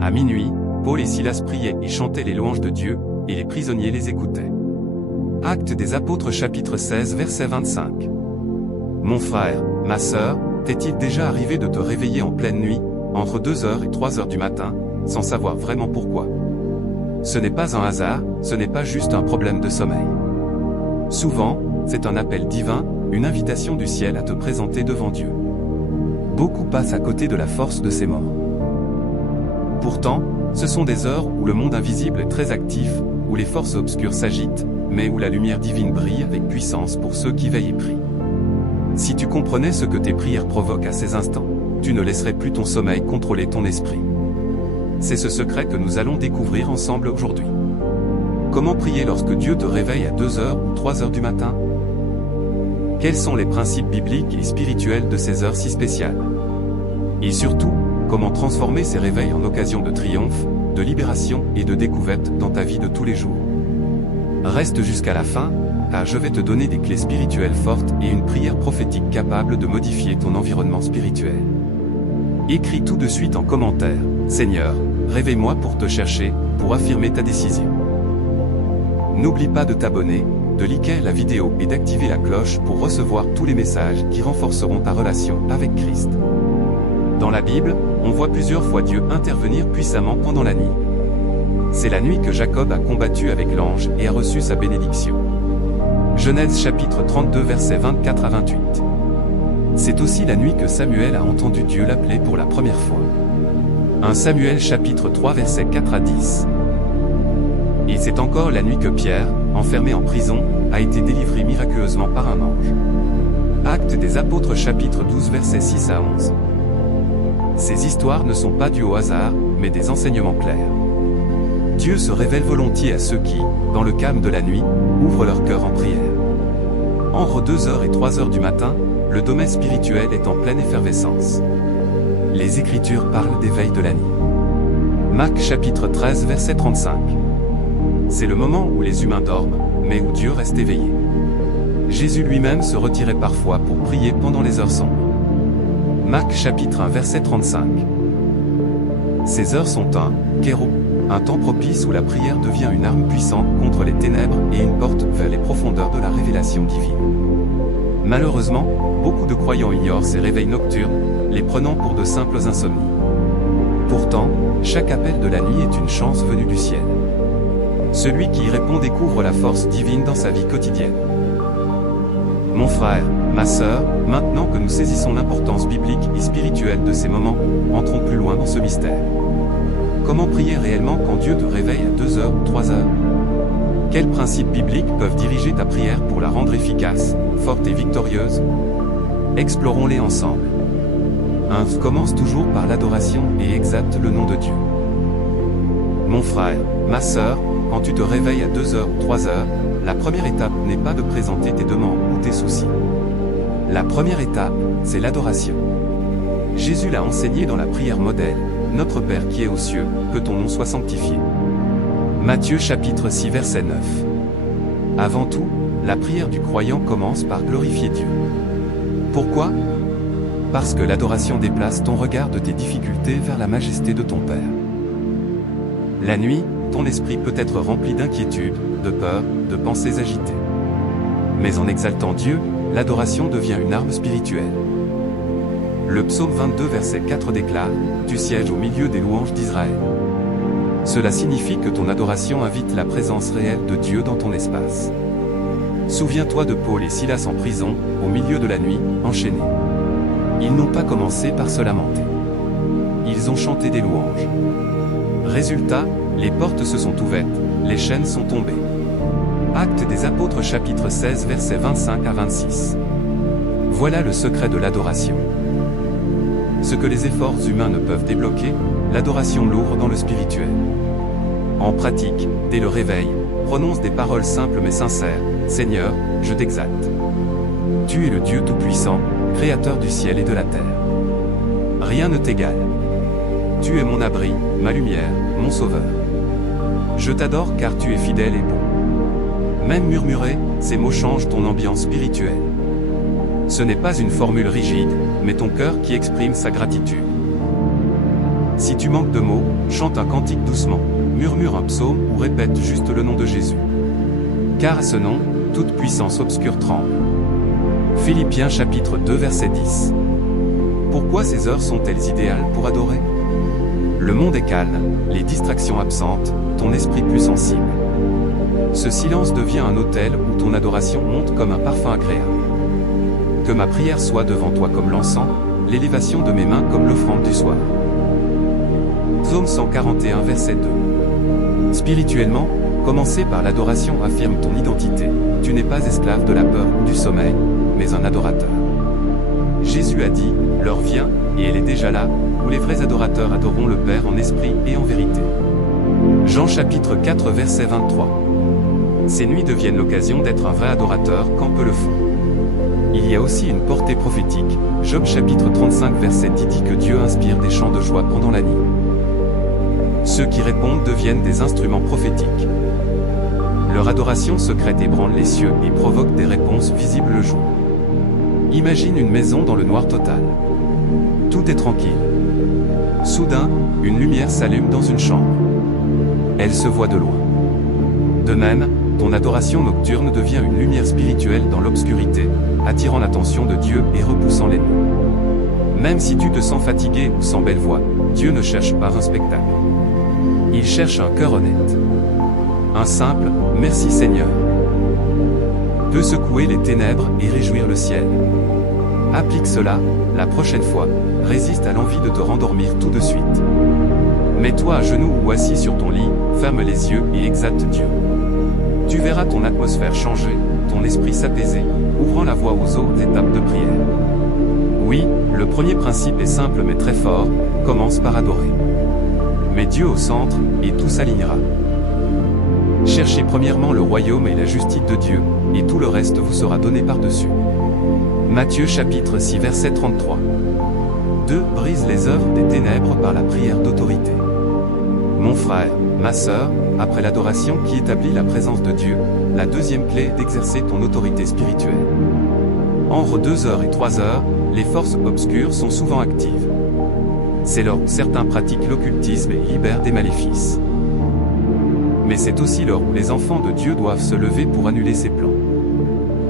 À minuit, Paul et Silas priaient et chantaient les louanges de Dieu, et les prisonniers les écoutaient. Actes des Apôtres chapitre 16 verset 25. Mon frère, ma sœur, t'est-il déjà arrivé de te réveiller en pleine nuit, entre 2h et 3h du matin, sans savoir vraiment pourquoi? Ce n'est pas un hasard, ce n'est pas juste un problème de sommeil. Souvent, c'est un appel divin, une invitation du ciel à te présenter devant Dieu. Beaucoup passent à côté de la force de ces morts. Pourtant, ce sont des heures où le monde invisible est très actif, où les forces obscures s'agitent, mais où la lumière divine brille avec puissance pour ceux qui veillent et prient. Si tu comprenais ce que tes prières provoquent à ces instants, tu ne laisserais plus ton sommeil contrôler ton esprit. C'est ce secret que nous allons découvrir ensemble aujourd'hui. Comment prier lorsque Dieu te réveille à 2h ou 3h du matin? Quels sont les principes bibliques et spirituels de ces heures si spéciales? Et surtout, comment transformer ces réveils en occasion de triomphe, de libération et de découverte dans ta vie de tous les jours? Reste jusqu'à la fin, car je vais te donner des clés spirituelles fortes et une prière prophétique capable de modifier ton environnement spirituel. Écris tout de suite en commentaire: Seigneur, réveille-moi pour te chercher, pour affirmer ta décision. N'oublie pas de t'abonner, de liker la vidéo et d'activer la cloche pour recevoir tous les messages qui renforceront ta relation avec Christ. Dans la Bible, on voit plusieurs fois Dieu intervenir puissamment pendant la nuit. C'est la nuit que Jacob a combattu avec l'ange et a reçu sa bénédiction. Genèse chapitre 32 versets 24 à 28. C'est aussi la nuit que Samuel a entendu Dieu l'appeler pour la première fois. 1 Samuel chapitre 3 versets 4 à 10. Et c'est encore la nuit que Pierre, enfermé en prison, a été délivré miraculeusement par un ange. Actes des Apôtres chapitre 12 versets 6 à 11. Ces histoires ne sont pas dues au hasard, mais des enseignements clairs. Dieu se révèle volontiers à ceux qui, dans le calme de la nuit, ouvrent leur cœur en prière. Entre 2h et 3h du matin, le domaine spirituel est en pleine effervescence. Les Écritures parlent des veilles de la nuit. Marc chapitre 13 verset 35. C'est le moment où les humains dorment, mais où Dieu reste éveillé. Jésus lui-même se retirait parfois pour prier pendant les heures sombres. Marc chapitre 1 verset 35. Ces heures sont un kéro, un temps propice où la prière devient une arme puissante contre les ténèbres et une porte vers les profondeurs de la révélation divine. Malheureusement, beaucoup de croyants ignorent ces réveils nocturnes, les prenant pour de simples insomnies. Pourtant, chaque appel de la nuit est une chance venue du ciel. Celui qui y répond découvre la force divine dans sa vie quotidienne. Mon frère, ma sœur, maintenant que nous saisissons l'importance biblique et spirituelle de ces moments, entrons plus loin dans ce mystère. Comment prier réellement quand Dieu te réveille à 2h ou 3h? Quels principes bibliques peuvent diriger ta prière pour la rendre efficace, forte et victorieuse? Explorons-les ensemble. 1. Commence toujours par l'adoration et exalte le nom de Dieu. Mon frère, ma sœur, quand tu te réveilles à 2h ou 3h, la première étape n'est pas de présenter tes demandes ou tes soucis. La première étape, c'est l'adoration. Jésus l'a enseigné dans la prière modèle: Notre Père qui es aux cieux, que ton nom soit sanctifié. Matthieu chapitre 6 verset 9. Avant tout, la prière du croyant commence par glorifier Dieu. Pourquoi? Parce que l'adoration déplace ton regard de tes difficultés vers la majesté de ton Père. La nuit, ton esprit peut être rempli d'inquiétude, de peur, de pensées agitées. Mais en exaltant Dieu, l'adoration devient une arme spirituelle. Le psaume 22 verset 4 déclare: Tu sièges au milieu des louanges d'Israël. Cela signifie que ton adoration invite la présence réelle de Dieu dans ton espace. Souviens-toi de Paul et Silas en prison, au milieu de la nuit, enchaînés. Ils n'ont pas commencé par se lamenter. Ils ont chanté des louanges. Résultat, les portes se sont ouvertes, les chaînes sont tombées. Actes des Apôtres chapitre 16 versets 25 à 26. Voilà le secret de l'adoration. Ce que les efforts humains ne peuvent débloquer, l'adoration l'ouvre dans le spirituel. En pratique, dès le réveil, prononce des paroles simples mais sincères: Seigneur, je t'exalte. Tu es le Dieu Tout-Puissant, Créateur du ciel et de la terre. Rien ne t'égale. Tu es mon abri, ma lumière, mon sauveur. Je t'adore car tu es fidèle et bon. Même murmurer, ces mots changent ton ambiance spirituelle. Ce n'est pas une formule rigide, mais ton cœur qui exprime sa gratitude. Si tu manques de mots, chante un cantique doucement, murmure un psaume ou répète juste le nom de Jésus. Car à ce nom, toute puissance obscure tremble. Philippiens chapitre 2 verset 10. Pourquoi ces heures sont-elles idéales pour adorer? Le monde est calme, les distractions absentes, ton esprit plus sensible. Ce silence devient un autel où ton adoration monte comme un parfum agréable. Que ma prière soit devant toi comme l'encens, l'élévation de mes mains comme l'offrande du soir. Psaume 141 verset 2. Spirituellement, commencer par l'adoration affirme ton identité. Tu n'es pas esclave de la peur ou du sommeil, mais un adorateur. Jésus a dit, l'heure vient, et elle est déjà là, où les vrais adorateurs adoreront le Père en esprit et en vérité. Jean chapitre 4 verset 23. Ces nuits deviennent l'occasion d'être un vrai adorateur quand peu le font. Il y a aussi une portée prophétique. Job chapitre 35 verset 10 dit que Dieu inspire des chants de joie pendant la nuit. Ceux qui répondent deviennent des instruments prophétiques. Leur adoration secrète ébranle les cieux et provoque des réponses visibles le jour. Imagine une maison dans le noir total. Tout est tranquille. Soudain, une lumière s'allume dans une chambre. Elle se voit de loin. De même, ton adoration nocturne devient une lumière spirituelle dans l'obscurité, attirant l'attention de Dieu et repoussant l'ennemi. Même si tu te sens fatigué ou sans belle voix, Dieu ne cherche pas un spectacle. Il cherche un cœur honnête. Un simple « Merci Seigneur » peut secouer les ténèbres et réjouir le ciel. Applique cela, la prochaine fois, résiste à l'envie de te rendormir tout de suite. Mets-toi à genoux ou assis sur ton lit, ferme les yeux et exalte Dieu. Tu verras ton atmosphère changer, ton esprit s'apaiser, ouvrant la voie aux autres étapes de prière. Oui, le premier principe est simple mais très fort, commence par adorer. Mets Dieu au centre, et tout s'alignera. Cherchez premièrement le royaume et la justice de Dieu, et tout le reste vous sera donné par-dessus. Matthieu chapitre 6 verset 33. 2. Brise les œuvres des ténèbres par la prière d'autorité. Mon frère, ma sœur, après l'adoration qui établit la présence de Dieu, la deuxième clé est d'exercer ton autorité spirituelle. Entre 2 heures et 3 heures, les forces obscures sont souvent actives. C'est l'heure où certains pratiquent l'occultisme et libèrent des maléfices. Mais c'est aussi l'heure où les enfants de Dieu doivent se lever pour annuler ses plans.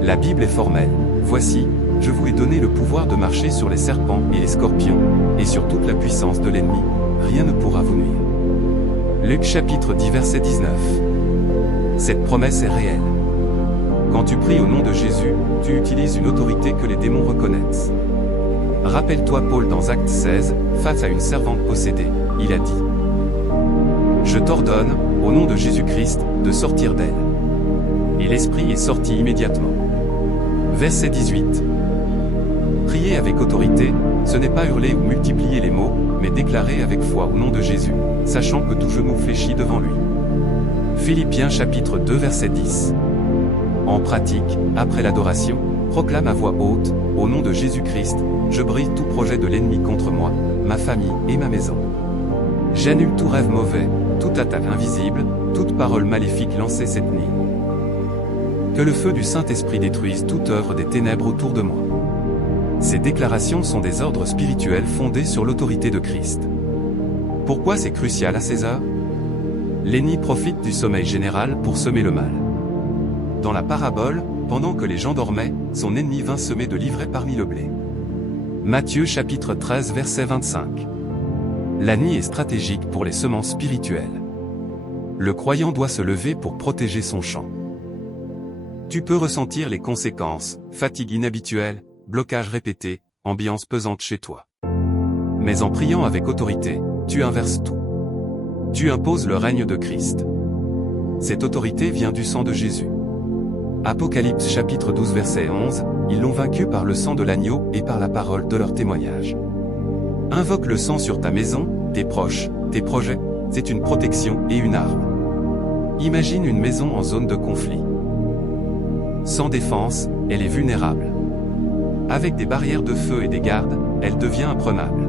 La Bible est formelle. Voici, je vous ai donné le pouvoir de marcher sur les serpents et les scorpions, et sur toute la puissance de l'ennemi, rien ne pourra vous nuire. Luc chapitre 10 verset 19. Cette promesse est réelle. Quand tu pries au nom de Jésus, tu utilises une autorité que les démons reconnaissent. Rappelle-toi Paul dans Actes 16, face à une servante possédée, il a dit « Je t'ordonne, au nom de Jésus-Christ, de sortir d'elle. » Et l'esprit est sorti immédiatement. Verset 18. Prier avec autorité, ce n'est pas hurler ou multiplier les mots, mais déclarer avec foi au nom de Jésus, sachant que tout genou fléchit devant lui. Philippiens chapitre 2 verset 10. En pratique, après l'adoration, proclame à voix haute, au nom de Jésus-Christ, je brise tout projet de l'ennemi contre moi, ma famille et ma maison. J'annule tout rêve mauvais, toute attaque invisible, toute parole maléfique lancée cette nuit. Que le feu du Saint-Esprit détruise toute œuvre des ténèbres autour de moi. Ces déclarations sont des ordres spirituels fondés sur l'autorité de Christ. Pourquoi c'est crucial à ces heures? L'ennemi profite du sommeil général pour semer le mal. Dans la parabole, pendant que les gens dormaient, son ennemi vint semer de l'ivraie parmi le blé. Matthieu chapitre 13 verset 25. La nuit est stratégique pour les semences spirituelles. Le croyant doit se lever pour protéger son champ. Tu peux ressentir les conséquences, fatigue inhabituelle, blocage répété, ambiance pesante chez toi. Mais en priant avec autorité, tu inverses tout. Tu imposes le règne de Christ. Cette autorité vient du sang de Jésus. Apocalypse chapitre 12 verset 11, ils l'ont vaincu par le sang de l'agneau et par la parole de leur témoignage. Invoque le sang sur ta maison, tes proches, tes projets, c'est une protection et une arme. Imagine une maison en zone de conflit. Sans défense, elle est vulnérable. Avec des barrières de feu et des gardes, elle devient imprenable.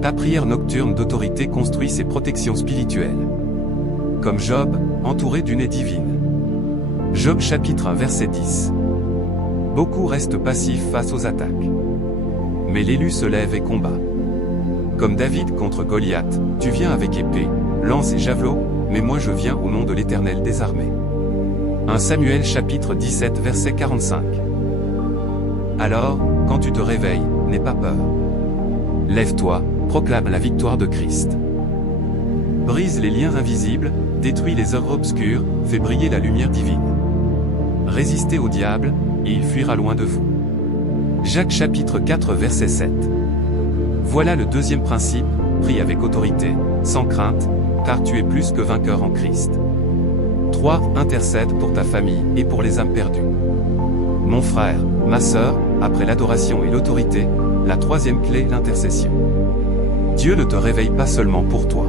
Ta prière nocturne d'autorité construit ses protections spirituelles. Comme Job, entouré d'une aide divine. Job chapitre 1 verset 10. Beaucoup restent passifs face aux attaques. Mais l'élu se lève et combat. Comme David contre Goliath, tu viens avec épée, lance et javelot, mais moi je viens au nom de l'Éternel des armées. 1 Samuel chapitre 17 verset 45. Alors, quand tu te réveilles, n'aie pas peur. Lève-toi, proclame la victoire de Christ. Brise les liens invisibles, détruis les œuvres obscures, fais briller la lumière divine. Résistez au diable, et il fuira loin de vous. Jacques chapitre 4 verset 7. Voilà le deuxième principe, prie avec autorité, sans crainte, car tu es plus que vainqueur en Christ. 3. Intercède pour ta famille et pour les âmes perdues. Mon frère, ma sœur, après l'adoration et l'autorité, la troisième clé est l'intercession. Dieu ne te réveille pas seulement pour toi.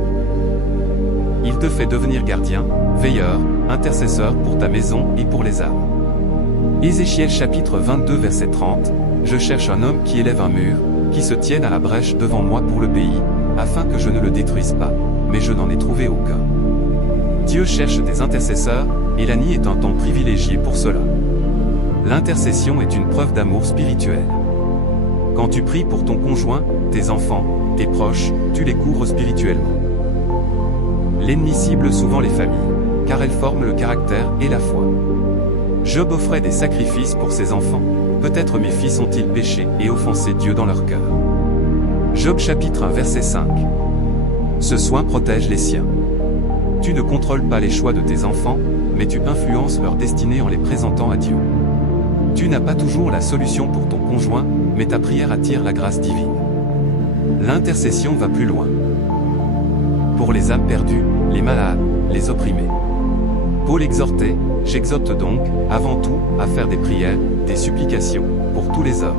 Il te fait devenir gardien, veilleur, intercesseur pour ta maison et pour les âmes. Ézéchiel chapitre 22 verset 30, je cherche un homme qui élève un mur, qui se tienne à la brèche devant moi pour le pays, afin que je ne le détruise pas, mais je n'en ai trouvé aucun. Dieu cherche des intercesseurs, et la nuit est un temps privilégié pour cela. L'intercession est une preuve d'amour spirituel. Quand tu pries pour ton conjoint, tes enfants, tes proches, tu les couvres spirituellement. L'ennemi cible souvent les familles, car elles forment le caractère et la foi. Job offrait des sacrifices pour ses enfants, peut-être mes fils ont-ils péché et offensé Dieu dans leur cœur. Job chapitre 1 verset 5. Ce soin protège les siens. Tu ne contrôles pas les choix de tes enfants, mais tu influences leur destinée en les présentant à Dieu. Tu n'as pas toujours la solution pour ton conjoint, mais ta prière attire la grâce divine. L'intercession va plus loin. Pour les âmes perdues, les malades, les opprimés. Paul exhortait, j'exhorte donc, avant tout, à faire des prières, des supplications, pour tous les hommes.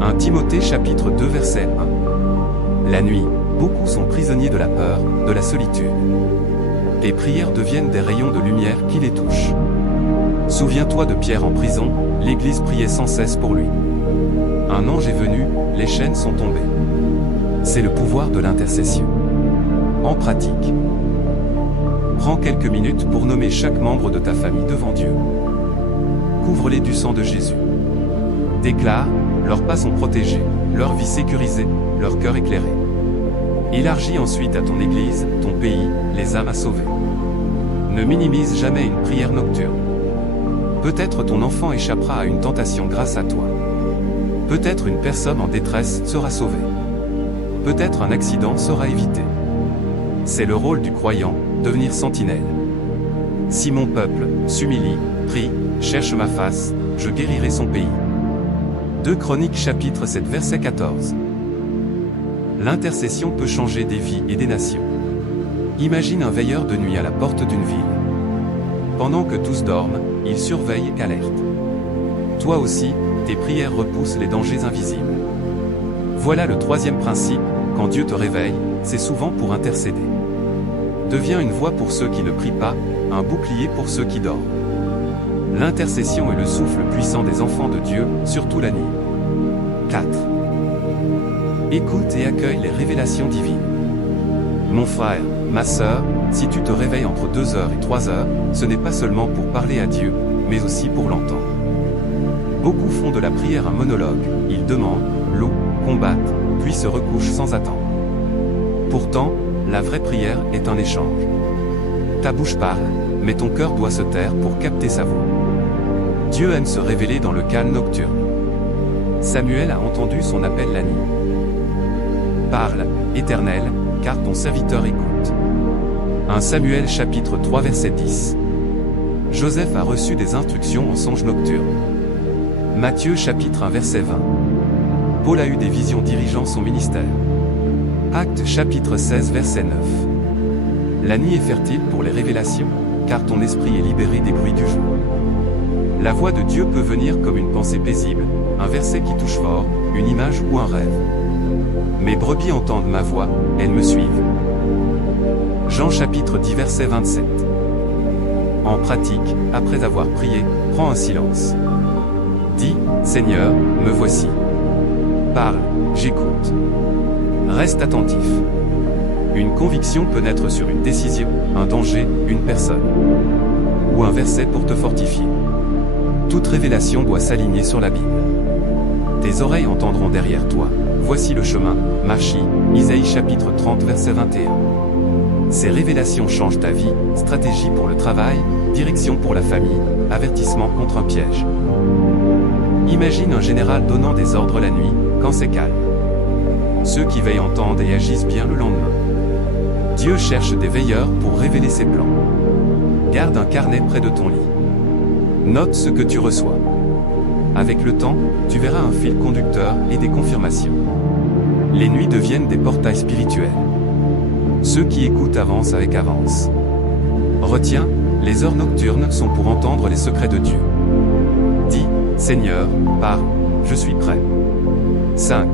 1 Timothée chapitre 2 verset 1. La nuit, beaucoup sont prisonniers de la peur, de la solitude. Tes prières deviennent des rayons de lumière qui les touchent. Souviens-toi de Pierre en prison, l'Église priait sans cesse pour lui. Un ange est venu, les chaînes sont tombées. C'est le pouvoir de l'intercession. En pratique. Prends quelques minutes pour nommer chaque membre de ta famille devant Dieu. Couvre-les du sang de Jésus. Déclare, leurs pas sont protégés, leur vie sécurisée, leur cœur éclairé. Élargis ensuite à ton Église, ton pays, les âmes à sauver. Ne minimise jamais une prière nocturne. Peut-être ton enfant échappera à une tentation grâce à toi. Peut-être une personne en détresse sera sauvée. Peut-être un accident sera évité. C'est le rôle du croyant, devenir sentinelle. Si mon peuple s'humilie, prie, cherche ma face, je guérirai son pays. 2 Chroniques chapitre 7 verset 14. L'intercession peut changer des vies et des nations. Imagine un veilleur de nuit à la porte d'une ville. Pendant que tous dorment, il surveille et alerte. Toi aussi, tes prières repoussent les dangers invisibles. Voilà le troisième principe, quand Dieu te réveille, c'est souvent pour intercéder. Deviens une voix pour ceux qui ne prient pas, un bouclier pour ceux qui dorment. L'intercession est le souffle puissant des enfants de Dieu, surtout la nuit. 4. Écoute et accueille les révélations divines. Mon frère, ma sœur, si tu te réveilles entre 2h et 3h, ce n'est pas seulement pour parler à Dieu, mais aussi pour l'entendre. Beaucoup font de la prière un monologue, ils demandent, louent, combattent, puis se recouchent sans attendre. Pourtant, la vraie prière est un échange. Ta bouche parle, mais ton cœur doit se taire pour capter sa voix. Dieu aime se révéler dans le calme nocturne. Samuel a entendu son appel la nuit. Parle, Éternel, car ton serviteur écoute. 1 Samuel chapitre 3 verset 10. Joseph a reçu des instructions en songe nocturne. Matthieu chapitre 1 verset 20. Paul a eu des visions dirigeant son ministère. Actes chapitre 16 verset 9. La nuit est fertile pour les révélations, car ton esprit est libéré des bruits du jour. La voix de Dieu peut venir comme une pensée paisible, un verset qui touche fort, une image ou un rêve. Mes brebis entendent ma voix, elles me suivent. Jean chapitre 10 verset 27. En pratique, après avoir prié, prends un silence. Dis, Seigneur, me voici. Parle, j'écoute. Reste attentif. Une conviction peut naître sur une décision, un danger, une personne. Ou un verset pour te fortifier. Toute révélation doit s'aligner sur la Bible. Tes oreilles entendront derrière toi, voici le chemin, marche-y, Isaïe chapitre 30 verset 21. Ces révélations changent ta vie, stratégie pour le travail, direction pour la famille, avertissement contre un piège. Imagine un général donnant des ordres la nuit, quand c'est calme. Ceux qui veillent entendent et agissent bien le lendemain. Dieu cherche des veilleurs pour révéler ses plans. Garde un carnet près de ton lit. Note ce que tu reçois. Avec le temps, tu verras un fil conducteur et des confirmations. Les nuits deviennent des portails spirituels. Ceux qui écoutent avancent avec avance. Retiens, les heures nocturnes sont pour entendre les secrets de Dieu. Dis, Seigneur, parle, je suis prêt. 5.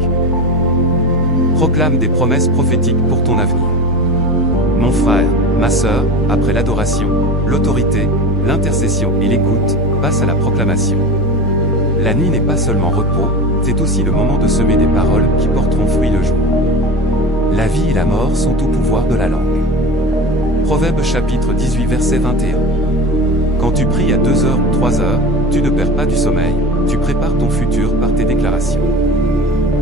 Proclame des promesses prophétiques pour ton avenir. Mon frère, ma sœur, après l'adoration, l'autorité, l'intercession et l'écoute, passe à la proclamation. La nuit n'est pas seulement repos, c'est aussi le moment de semer des paroles qui porteront fruit le jour. La vie et la mort sont au pouvoir de la langue. Proverbe chapitre 18 verset 21. Quand tu pries à 2 heures ou 3 heures, tu ne perds pas du sommeil, tu prépares ton futur par tes déclarations.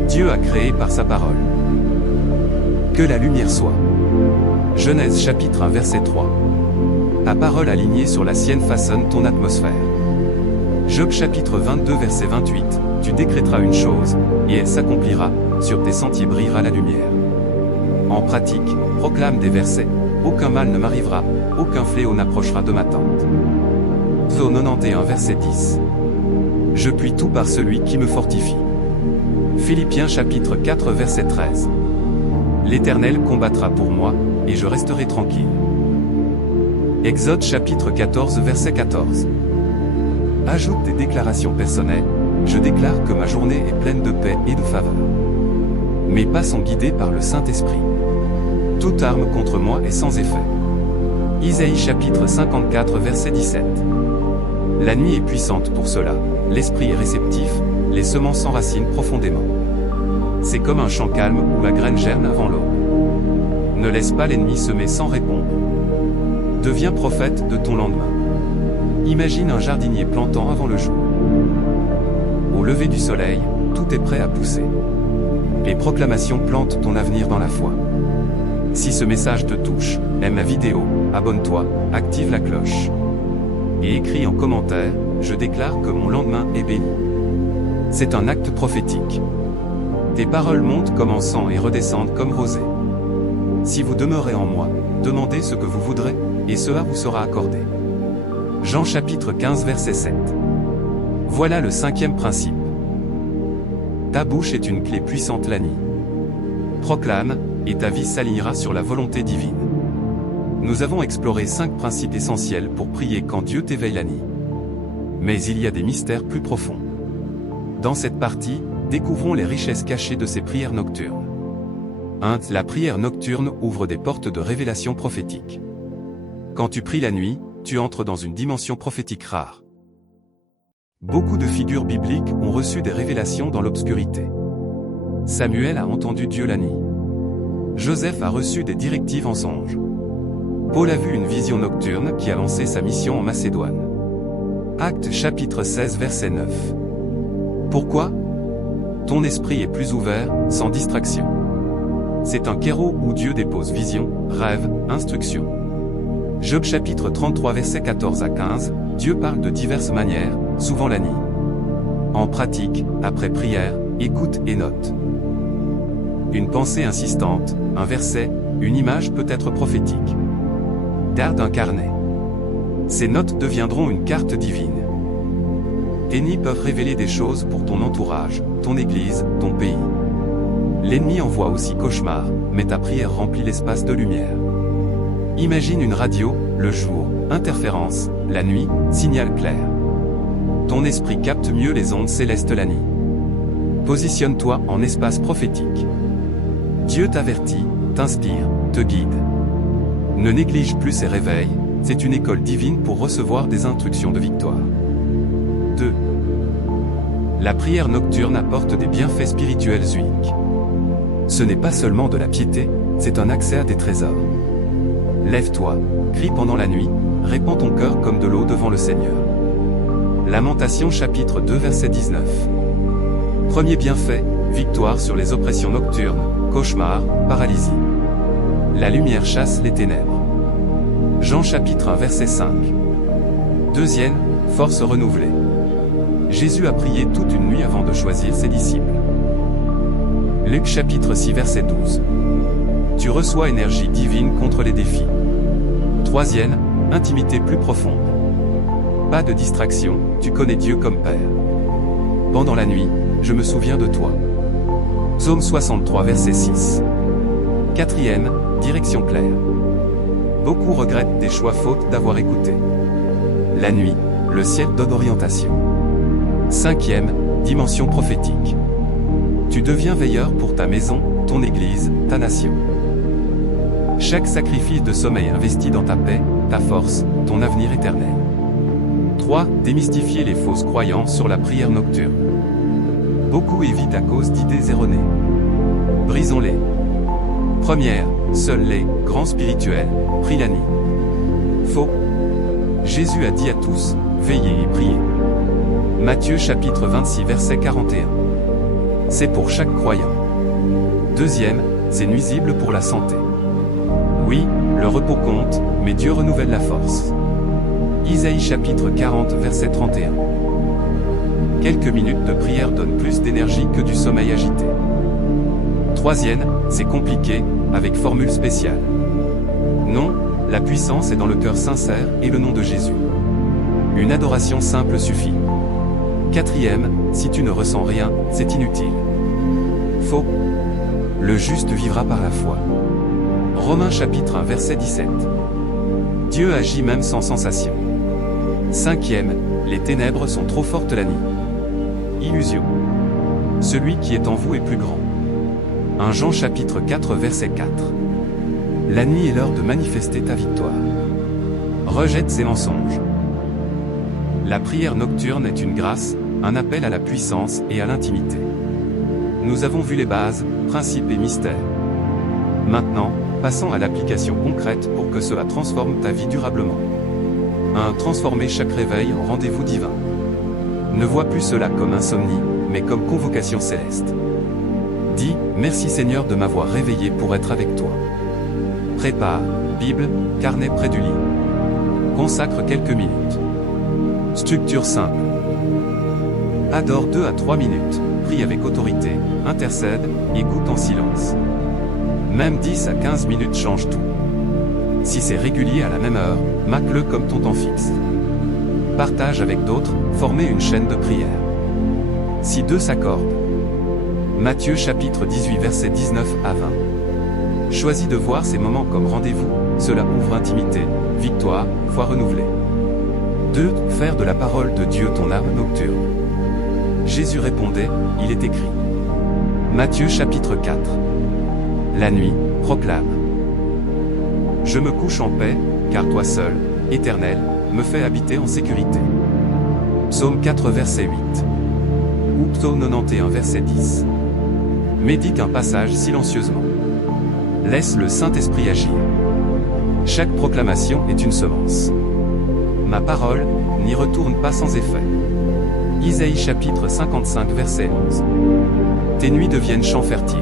Dieu a créé par sa parole. Que la lumière soit. Genèse chapitre 1 verset 3. Ta parole alignée sur la sienne façonne ton atmosphère. Job chapitre 22 verset 28, tu décréteras une chose, et elle s'accomplira, sur tes sentiers brillera la lumière. En pratique, proclame des versets, aucun mal ne m'arrivera, aucun fléau n'approchera de ma tente. Psaume 91 verset 10. Je puis tout par celui qui me fortifie. Philippiens chapitre 4 verset 13. L'Éternel combattra pour moi, et je resterai tranquille. Exode chapitre 14 verset 14. Ajoute des déclarations personnelles, je déclare que ma journée est pleine de paix et de faveur. Mes pas sont guidés par le Saint-Esprit. Toute arme contre moi est sans effet. Isaïe chapitre 54 verset 17. La nuit est puissante pour cela, l'esprit est réceptif, les semences s'enracinent profondément. C'est comme un champ calme où la graine germe avant l'aube. Ne laisse pas l'ennemi semer sans répondre. Deviens prophète de ton lendemain. Imagine un jardinier plantant avant le jour. Au lever du soleil, tout est prêt à pousser. Les proclamations plantent ton avenir dans la foi. Si ce message te touche, aime la vidéo, abonne-toi, active la cloche. Et écris en commentaire, je déclare que mon lendemain est béni. C'est un acte prophétique. Tes paroles montent comme en sang et redescendent comme rosée. Si vous demeurez en moi, demandez ce que vous voudrez, et cela vous sera accordé. Jean chapitre 15 verset 7. Voilà le 5e principe. Ta bouche est une clé puissante la nuit. Proclame, et ta vie s'alignera sur la volonté divine. Nous avons exploré 5 principes essentiels pour prier quand Dieu t'éveille la nuit. Mais il y a des mystères plus profonds. Dans cette partie, découvrons les richesses cachées de ces prières nocturnes. 1. La prière nocturne ouvre des portes de révélation prophétique. Quand tu pries la nuit, tu entres dans une dimension prophétique rare. Beaucoup de figures bibliques ont reçu des révélations dans l'obscurité. Samuel a entendu Dieu la nuit. Joseph a reçu des directives en songe. Paul a vu une vision nocturne qui a lancé sa mission en Macédoine. Actes chapitre 16 verset 9. Pourquoi ? Ton esprit est plus ouvert, sans distraction. C'est un kéro où Dieu dépose vision, rêve, instruction. Job chapitre 33 verset 14 à 15, Dieu parle de diverses manières, souvent la nuit. En pratique, après prière, écoute et note. Une pensée insistante, un verset, une image peut être prophétique. Garde un carnet. Ces notes deviendront une carte divine. Tes nuits peuvent révéler des choses pour ton entourage, ton église, ton pays. L'ennemi envoie aussi cauchemars, mais ta prière remplit l'espace de lumière. Imagine une radio, le jour, interférence, la nuit, signal clair. Ton esprit capte mieux les ondes célestes la nuit. Positionne-toi en espace prophétique. Dieu t'avertit, t'inspire, te guide. Ne néglige plus ces réveils, c'est une école divine pour recevoir des instructions de victoire. 2. La prière nocturne apporte des bienfaits spirituels uniques. Ce n'est pas seulement de la piété, c'est un accès à des trésors. Lève-toi, crie pendant la nuit, répands ton cœur comme de l'eau devant le Seigneur. Lamentation chapitre 2 verset 19. Premier bienfait, victoire sur les oppressions nocturnes, cauchemars, paralysie. La lumière chasse les ténèbres. Jean chapitre 1 verset 5. Deuxième, force renouvelée. Jésus a prié toute une nuit avant de choisir ses disciples. Luc chapitre 6 verset 12. Tu reçois énergie divine contre les défis. Troisième, intimité plus profonde. Pas de distraction, tu connais Dieu comme Père. Pendant la nuit, je me souviens de toi. Psaume 63 verset 6. Quatrième, direction claire. Beaucoup regrettent des choix faute d'avoir écouté. La nuit, le ciel donne orientation. Cinquième, dimension prophétique. Tu deviens veilleur pour ta maison, ton église, ta nation. Chaque sacrifice de sommeil investit dans ta paix, ta force, ton avenir éternel. 3. Démystifier les fausses croyances sur la prière nocturne. Beaucoup évitent à cause d'idées erronées. Brisons-les. Première, seuls les grands spirituels prient la nuit. Faux. Jésus a dit à tous, veillez et priez. Matthieu chapitre 26 verset 41. C'est pour chaque croyant. Deuxième, c'est nuisible pour la santé. Oui, le repos compte, mais Dieu renouvelle la force. Isaïe chapitre 40 verset 31. Quelques minutes de prière donnent plus d'énergie que du sommeil agité. Troisième, c'est compliqué, avec formule spéciale. Non, la puissance est dans le cœur sincère et le nom de Jésus. Une adoration simple suffit. Quatrième, si tu ne ressens rien, c'est inutile. Faux. Le juste vivra par la foi. Romains chapitre 1 verset 17. Dieu agit même sans sensation. Cinquième, les ténèbres sont trop fortes la nuit. Illusion. Celui qui est en vous est plus grand. 1 Jean chapitre 4 verset 4. La nuit est l'heure de manifester ta victoire. Rejette ces mensonges. La prière nocturne est une grâce, un appel à la puissance et à l'intimité. Nous avons vu les bases, principes et mystères. Maintenant, passons à l'application concrète pour que cela transforme ta vie durablement. 1. Transformer chaque réveil en rendez-vous divin. Ne vois plus cela comme insomnie, mais comme convocation céleste. Dis, merci Seigneur de m'avoir réveillé pour être avec toi. Prépare, Bible, carnet près du lit. Consacre quelques minutes. Structure simple. Adore 2 à 3 minutes, prie avec autorité, intercède, écoute en silence. Même 10 à 15 minutes changent tout. Si c'est régulier à la même heure, marque-le comme ton temps fixe. Partage avec d'autres, formez une chaîne de prière. Si deux s'accordent. Matthieu chapitre 18 versets 19 à 20. Choisis de voir ces moments comme rendez-vous, cela ouvre intimité, victoire, foi renouvelée. 2. Faire de la parole de Dieu ton arme nocturne. Jésus répondait, il est écrit. Matthieu chapitre 4. La nuit, proclame. Je me couche en paix, car toi seul, Éternel, me fais habiter en sécurité. Psaume 4 verset 8. Ou Psaume 91 verset 10. Médite un passage silencieusement. Laisse le Saint-Esprit agir. Chaque proclamation est une semence. Ma parole n'y retourne pas sans effet. Isaïe chapitre 55 verset 11. Tes nuits deviennent champs fertiles.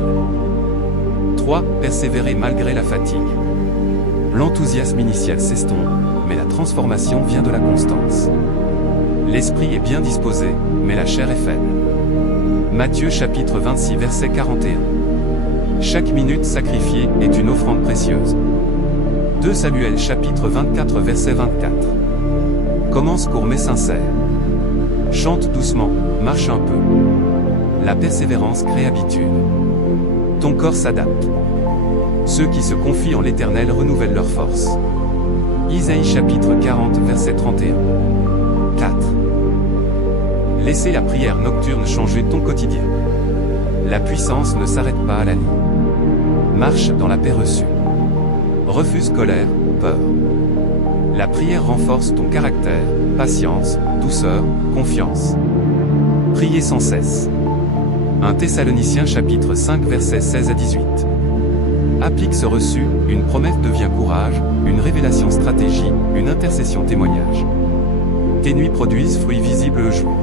3. Persévérer malgré la fatigue. L'enthousiasme initial s'estompe, mais la transformation vient de la constance. L'esprit est bien disposé, mais la chair est faible. Matthieu chapitre 26 verset 41. Chaque minute sacrifiée est une offrande précieuse. 2 Samuel chapitre 24 verset 24. Commence court mais sincère. Chante doucement, marche un peu. La persévérance crée habitude. Ton corps s'adapte. Ceux qui se confient en l'Éternel renouvellent leur force. Isaïe chapitre 40 verset 31. 4. Laissez la prière nocturne changer ton quotidien. La puissance ne s'arrête pas à la nuit. Marche dans la paix reçue. Refuse colère, peur. La prière renforce ton caractère, patience, douceur, confiance. Priez sans cesse. 1 Thessaloniciens chapitre 5 versets 16 à 18. Applique ce reçu, une promesse devient courage, une révélation stratégie, une intercession témoignage. Tes nuits produisent fruits visibles le jour.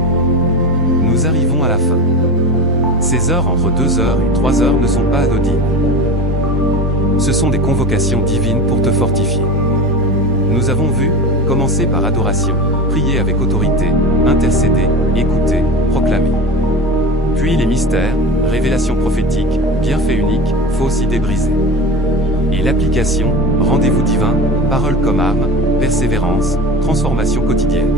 Nous arrivons à la fin. Ces heures entre 2 heures et 3 heures ne sont pas anodines. Ce sont des convocations divines pour te fortifier. Nous avons vu, commencer par adoration, prier avec autorité, intercéder, écouter, proclamer. Puis les mystères, révélations prophétiques, bienfaits uniques, fausses idées brisées. Et l'application, rendez-vous divin, parole comme âme, persévérance, transformation quotidienne.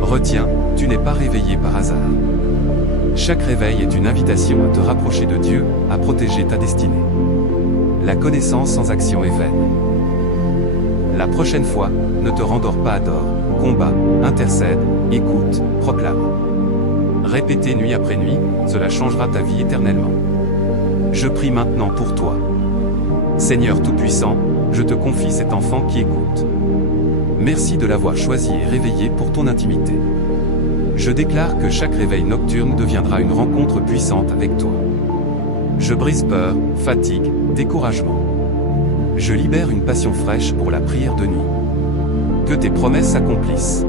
Retiens, tu n'es pas réveillé par hasard. Chaque réveil est une invitation à te rapprocher de Dieu, à protéger ta destinée. La connaissance sans action est vaine. La prochaine fois, ne te rendors pas, adore, combat, intercède, écoute, proclame. Répétez nuit après nuit, cela changera ta vie éternellement. Je prie maintenant pour toi. Seigneur Tout-Puissant, je te confie cet enfant qui écoute. Merci de l'avoir choisi et réveillé pour ton intimité. Je déclare que chaque réveil nocturne deviendra une rencontre puissante avec toi. Je brise peur, fatigue, découragement. Je libère une passion fraîche pour la prière de nuit. Que tes promesses s'accomplissent.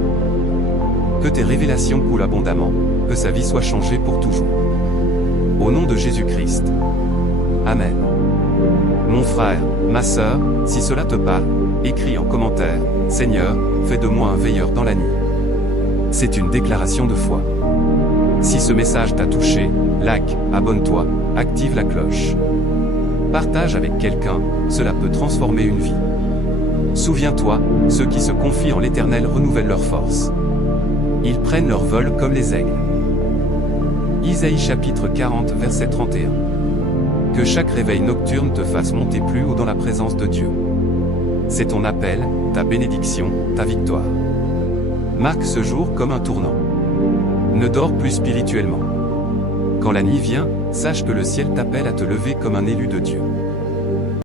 Que tes révélations coulent abondamment, que sa vie soit changée pour toujours. Au nom de Jésus-Christ. Amen. Mon frère, ma sœur, si cela te parle, écris en commentaire, Seigneur, fais de moi un veilleur dans la nuit. C'est une déclaration de foi. Si ce message t'a touché, like, abonne-toi, active la cloche. Partage avec quelqu'un, cela peut transformer une vie. Souviens-toi, ceux qui se confient en l'Éternel renouvellent leur force. Ils prennent leur vol comme les aigles. Isaïe chapitre 40 verset 31. Que chaque réveil nocturne te fasse monter plus haut dans la présence de Dieu. C'est ton appel, ta bénédiction, ta victoire. Marque ce jour comme un tournant. Ne dors plus spirituellement. Quand la nuit vient, sache que le ciel t'appelle à te lever comme un élu de Dieu.